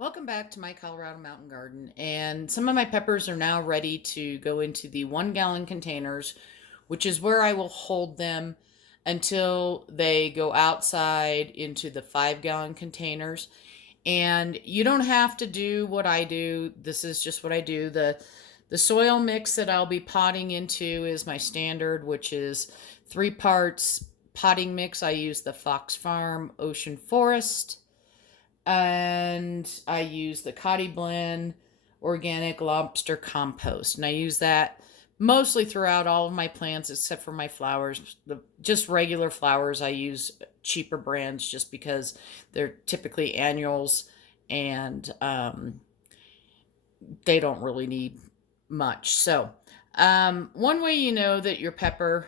Welcome back to my Colorado mountain garden. And some of my peppers are now ready to go into the 1 gallon containers, which is where I will hold them until they go outside into the 5 gallon containers. And you don't have to do what I do. This is just what I do. The soil mix that I'll be potting into is my standard, which is 3 parts potting mix. I use the Fox Farm Ocean Forest, and I use the Cotty Blend organic lobster compost, and I use that mostly throughout all of my plants except for my flowers. Just regular flowers, I use cheaper brands just because they're typically annuals, and they don't really need much. So one way you know that your pepper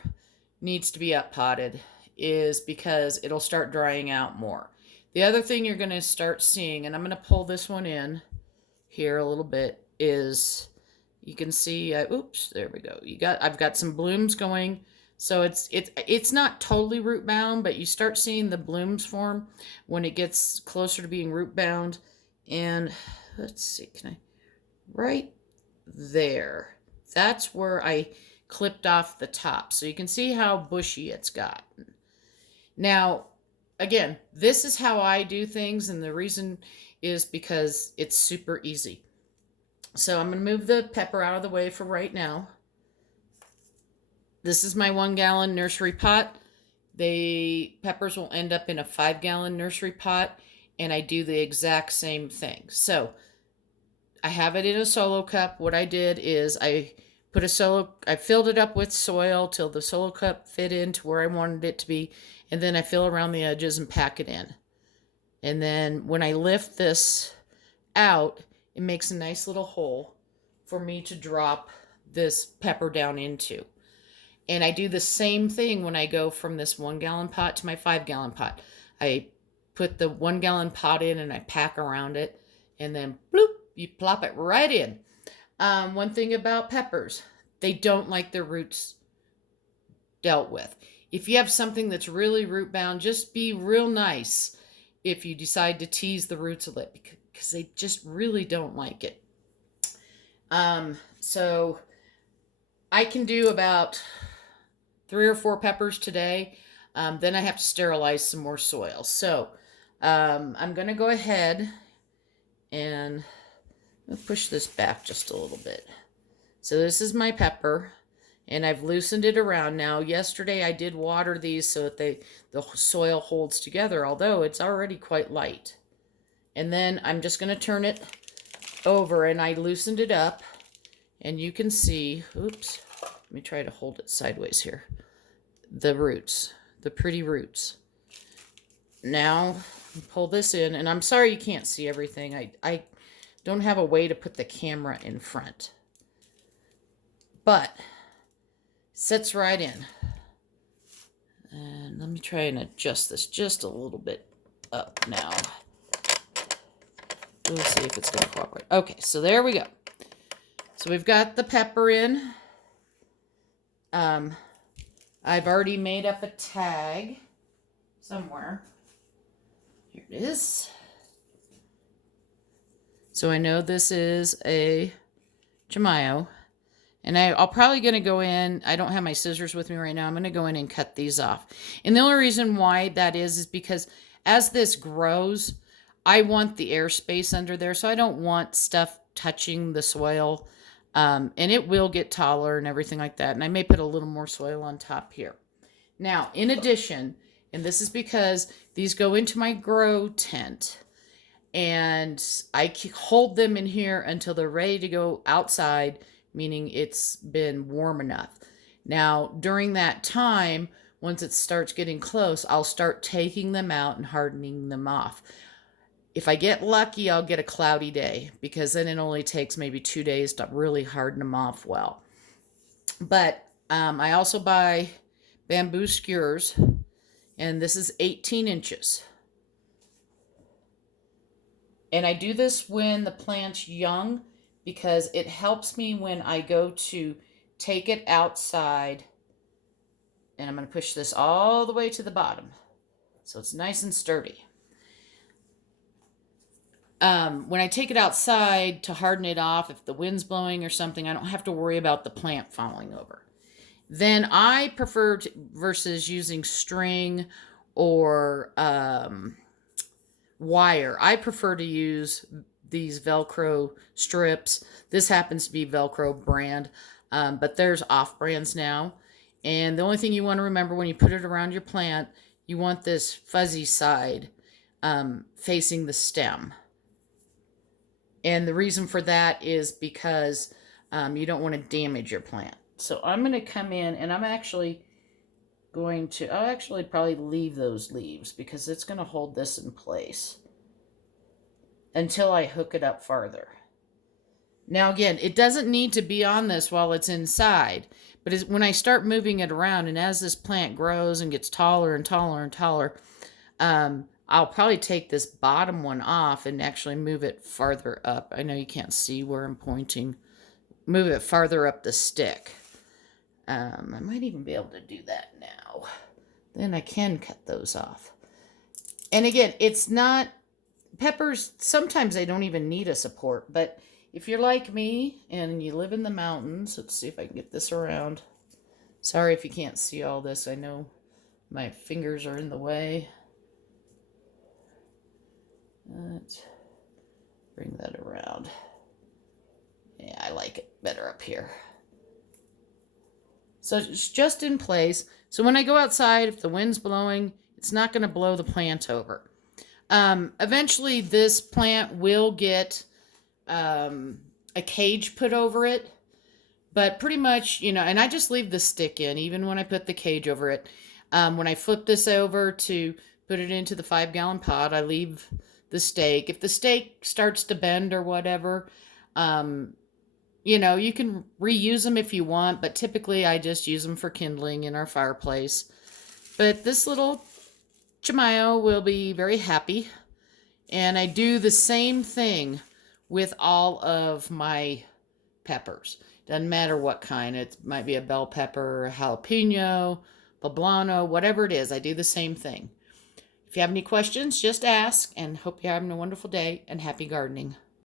needs to be up potted is because it'll start drying out more. The other thing you're going to start seeing, and I'm going to pull this one in here a little bit, is you can see. Oops, there we go. I've got some blooms going, so it's not totally root bound, but you start seeing the blooms form when it gets closer to being root bound. And let's see, can I right there? That's where I clipped off the top, so you can see how bushy it's gotten. Now, again, this is how I do things, and the reason is because it's super easy. So I'm going to move the pepper out of the way for right now. This is my 1 gallon nursery pot. The peppers will end up in a 5 gallon nursery pot, and I do the exact same thing. So I have it in a solo cup. What I did is I filled it up with soil till the solo cup fit into where I wanted it to be, and then I fill around the edges and pack it in. And then when I lift this out, it makes a nice little hole for me to drop this pepper down into. And I do the same thing when I go from this 1 gallon pot to my 5 gallon pot. I put the 1 gallon pot in and I pack around it, and then bloop, you plop it right in. One thing about peppers, they don't like their roots dealt with. If you have something that's really root bound, just be real nice if you decide to tease the roots a little, because they just really don't like it. So I can do about 3 or 4 peppers today. Then I have to sterilize some more soil. So I'm going to go ahead and push this back just a little bit. So this is my pepper, and I've loosened it around. Now, yesterday I did water these so that the soil holds together, although it's already quite light. And then I'm just going to turn it over, and I loosened it up, and you can see, oops, let me try to hold it sideways here, the roots, the pretty roots. Now, pull this in, and I'm sorry you can't see everything. I don't have a way to put the camera in front, but sits right in. And let me try and adjust this just a little bit up now. We'll see if it's going to cooperate. Okay, so there we go. So we've got the pepper in. I've already made up a tag somewhere. Here it is. So I know this is a Chimayo. And I'll probably going to go in. I don't have my scissors with me right now. I'm going to go in and cut these off. And the only reason why that is because as this grows, I want the airspace under there. So I don't want stuff touching the soil. And it will get taller and everything like that. And I may put a little more soil on top here. Now, in addition, and this is because these go into my grow tent, and I hold them in here until they're ready to go outside, meaning it's been warm enough. Now, during that time, once it starts getting close, I'll start taking them out and hardening them off. If I get lucky, I'll get a cloudy day, because then it only takes maybe 2 days to really harden them off well. But I also buy bamboo skewers, and this is 18 inches. And I do this when the plant's young, because it helps me when I go to take it outside. And I'm going to push this all the way to the bottom, so it's nice and sturdy. when I take it outside to harden it off, if the wind's blowing or something, I don't have to worry about the plant falling over. Then I prefer to, versus using string or wire, I prefer to use these Velcro strips. This happens to be Velcro brand, but there's off brands now. And the only thing you want to remember when you put it around your plant, you want this fuzzy side facing the stem. And the reason for that is because you don't want to damage your plant. So I'm going to come in and I'm actually I'll actually probably leave those leaves because it's going to hold this in place until I hook it up farther. Now again, it doesn't need to be on this while it's inside, but when I start moving it around and as this plant grows and gets taller and taller and taller, I'll probably take this bottom one off and actually move it farther up. I know you can't see where I'm pointing. Move it farther up the stick. I might even be able to do that now. Then I can cut those off. And again, it's not, peppers, sometimes they don't even need a support, but if you're like me and you live in the mountains, let's see if I can get this around. Sorry if you can't see all this. I know my fingers are in the way. Let's bring that around. Yeah, I like it better up here. So it's just in place. So when I go outside, if the wind's blowing, it's not going to blow the plant over. Eventually, this plant will get a cage put over it. But pretty much, and I just leave the stick in, even when I put the cage over it. When I flip this over to put it into the 5-gallon pot, I leave the stake. If the stake starts to bend or whatever, you can reuse them if you want, but typically I just use them for kindling in our fireplace. But this little Chimayo will be very happy. And I do the same thing with all of my peppers. Doesn't matter what kind. It might be a bell pepper, a jalapeno, poblano, whatever it is. I do the same thing. If you have any questions, just ask, and hope you're having a wonderful day and happy gardening.